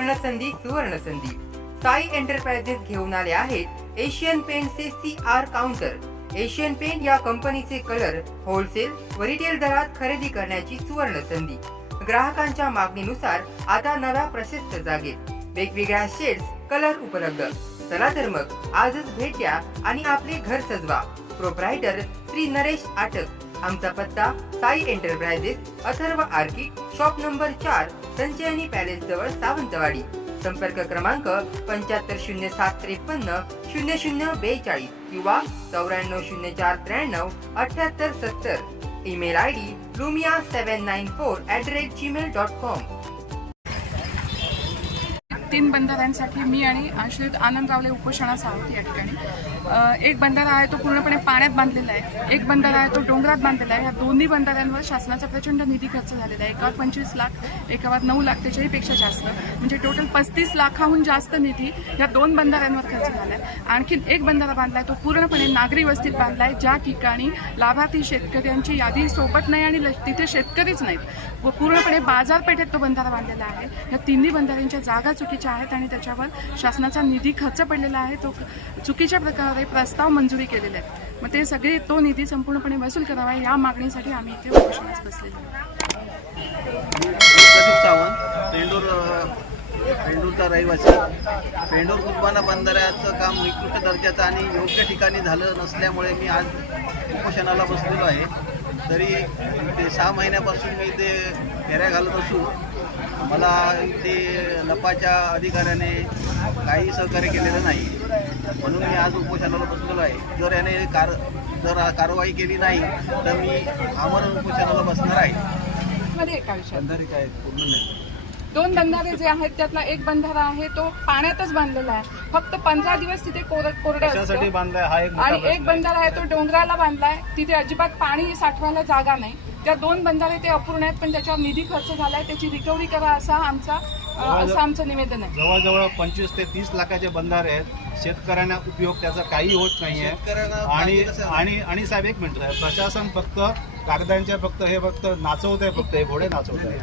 सुवर्ण संधी सुवर्ण संधी साई एंटरप्राइजेस घेऊन आले आहेत Asian पेंटचे C R counter. Asian paint या कंपनीचे कलर होलसेल व रिटेल दरात खरेदी करण्याची सुवर्ण संधी ग्राहकांच्या मागणीनुसार आता नव्या प्रशस्त जागेत वेगवेगळ्या शेड्स कलर उपलब्ध. चला तर मग आजच भेट द्या आणि आपले घर सजवा. प्रोप्रायटर श्री नरेश आटक. आमचा पत्ता Sai enterprises Atharva आर्किट shop number चार संचयनी पॅलेस जवळ सावंतवाडी. संपर्क क्रमांक पंच्याहत्तर शून्य सात त्रेपन्न शून्य शून्य बेचाळीस किंवा चौऱ्याण्णव शून्य चार त्र्याण्णव अठ्याहत्तर सत्तर. Email I D Lumia seven nine four at the rate Gmail dot com. तीन बंधाऱ्यांसाठी मी आणि श्रीयुत आनंद रावले उपोषणास आहोत या ठिकाणी. एक बंधारा आहे तो पूर्णपणे पाण्यात बांधलेला आहे. एक बंधारा आहे तो डोंगरात बांधलेला आहे. या दोन्ही बंधाऱ्यांवर शासनाचा प्रचंड निधी खर्च झालेला आहे. एकावर पंचवीस लाख एकावर नऊ लाख त्याच्याही पेक्षा जास्त. म्हणजे टोटल पस्तीस लाखाहून जास्त निधी या दोन बंधाऱ्यांवर खर्च झाला आहे आणखीन एक बंधारा आहे तो पूर्णपणे नागरी वस्तीत बांधलाय ज्या ठिकाणी लाभार्थी शेतकऱ्यांची यादी सोबत नाही आणि ल- तिथे शेतकरीच नाहीत. व पूर्णपणे बाजारपेठेत तो बंधारा बांधलेला आहे. या तिन्ही बंधाऱ्यांच्या जागा चुकीच्या आहेत आणि त्याच्यावर शासनाचा निधी खर्च पडलेला आहे तो चुकीच्या प्रकारे प्रस्ताव मंजुरी केलेले आहेत. मग ते सगळे तो निधी संपूर्णपणे वसूल करावा या मागणीसाठी आम्ही इथे उपोषणास बसलेलो आहोत. सावंत पेंडूर पेंडूरचा रहिवासी. पेंडूर कुटुंबाला बंधाऱ्याचं काम निकृष्ट दर्जाचं आणि योग्य ठिकाणी झालं नसल्यामुळे मी आज उपोषणाला बसलेलो आहे. तरी ते सहा महिन्यापासून मी ते फेऱ्या घालत असून मला ते लपाच्या अधिकाऱ्याने काही सहकार्य केलेलं नाही. म्हणून मी आज उपोषणाला बसलेलो आहे. जर याने कार जर कारवाई केली नाही तर मी आमरण उपोषणाला बसणार आहे. काय पूर्ण नाही. दोन बंधारे जे आहेत त्यातला एक बंधारा आहे तो पाण्यातच बांधलेला आहे. फक्त पंधरा दिवस तिथे कोरड असतं. बांधलाय हा एक मोठा आणि एक. बंधारा आहे तो डोंगराला बांधलाय. तिथे अजिबात पाणी साठवायला जागा नाही. त्या दोन बंधारे ते अपूर्ण आहेत पण त्याच्यावर निधी खर्च झालाय. त्याची रिकव्हरी करा असा आमचा असं आमचं निवेदन आहे. जवळजवळ पंचवीस ते तीस लाखाचे बंधारे आहेत. शेतकऱ्यांना उपयोग त्याचा काही होत नाहीये. आणि आणि आणि साहेब एक मिनिट. प्रशासन फक्त कागदांच्या फक्त हे फक्त नाचवत आहे फक्त हे घोडे नाचवत आहे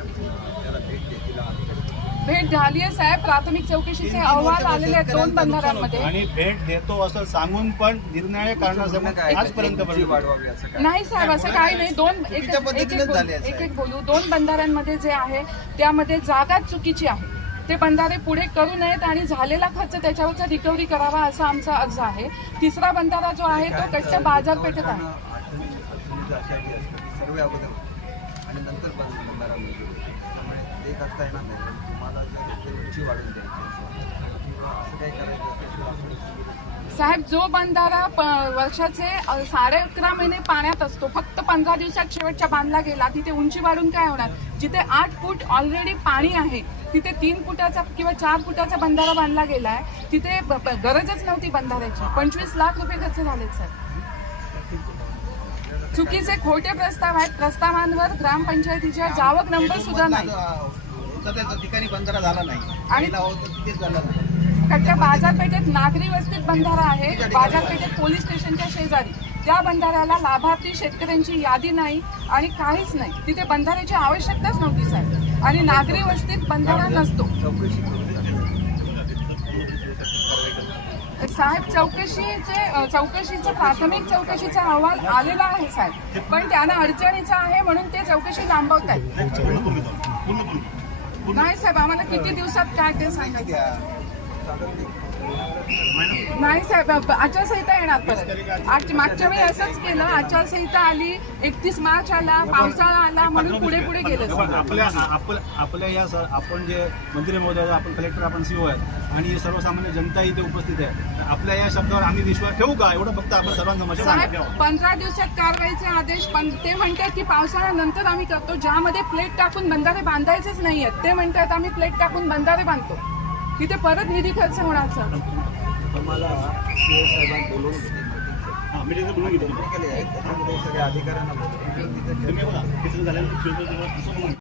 भेट झाली आहे साहेब. प्राथमिक चौकशीचे अहवाल आलेले आहेत दोन बंधाऱ्यांमध्ये आणि भेट देतो असं सांगून पण निर्णय कारणासमोर आजपर्यंत पर्यंत नाही साहेब असं काही नाही दोन एक एक- एक बोलू- झाले आहे, एक एक बोलू. दोन बंधाऱ्यांमध्ये जे आहे त्यामध्ये जागाच चुकीची आहे. ते बंधारे पुढे करू नयेत आणि झालेला खर्च त्याच्यावरचा रिकव्हरी करावा असा आमचा अर्ज आहे. तिसरा बंधारा जो आहे तो कच्च्या बाजारपेठेत आहे. सर्व अगोदर आणि नंतर बंधारा मंजूर त्यामुळे ते करता येणार नाही. तुम्हाला जर ते उंची वाढून द्यायची असेल किंवा असं काही करायचं असेल तर आपण साहेब जो बंधारा वर्षाचे साडे अकरा महिने पाण्यात असतो फक्त पंधरा दिवसात शेवटच्या बांधला गेला तिथे उंची वाढून काय होणार? जिथे आठ फूट ऑलरेडी पाणी आहे तिथे तीन फुटाचा किंवा चार फुटाचा बंधारा बांधला गेलाय तिथे ब- ब- गरजच नव्हती बंधाऱ्याची. पंचवीस लाख रुपये खर्च झालेत साहेब. चुकीचे खोटे प्रस्ताव आहेत. प्रस्तावांवर ग्रामपंचायतीच्या जावक नंबर सुद्धा नाही. होता त्या ठिकाणी बंधारा झाला नाही. आणि- कट्ट्या बाजारपेठेत नागरी वस्तीत बंधारा आहे. बाजारपेठेत पोलीस स्टेशनच्या शेजारी. त्या बंधाऱ्याला लाभार्थी शेतकऱ्यांची यादी नाही आणि काहीच नाही. तिथे बंधाऱ्याची आवश्यकताच नव्हती साहेब. आणि नागरी वस्तीत बंधारा नसतो चौकशी करून साहेब चौकशीचे चौकशीचं प्राथमिक चौकशीचा अहवाल आलेला आहे साहेब. पण त्यांना अडचणीचा आहे म्हणून ते चौकशी लांबवत आहेत नाही साहेब आम्हाला किती दिवसात काय ते सांगा. नाही साहेब आचारसंहिता येणार परत. आज मागच्या वेळी असंच केलं. आचारसंहिता आली एकतीस मार्च आला पावसाळा आला म्हणून पुढे पुढे गेलं आपल्या आपल्या या सर आपण जे मंत्री महोदय आपण कलेक्टर आपण सीओ आहेत आणि सर्वसामान्य जनता इथे उपस्थित आहे. आपल्या या शब्दावर आम्ही विश्वास ठेवू का? एवढं फक्त आपण ठेवा पंधरा दिवसात कारवाईचे आदेश पण ते म्हणतात की पावसाळ्यानंतर आम्ही करतो. ज्यामध्ये प्लेट टाकून बंधारे बांधायचेच नाहीयेत. ते म्हणतात आम्ही प्लेट टाकून बंधारे बांधतो. तिथे परत निधी खर्च साहेबांना बोलवून हां त्याच्यामध्ये सगळ्या अधिकाऱ्यांना बोलवून तिथे झाल्यानंतर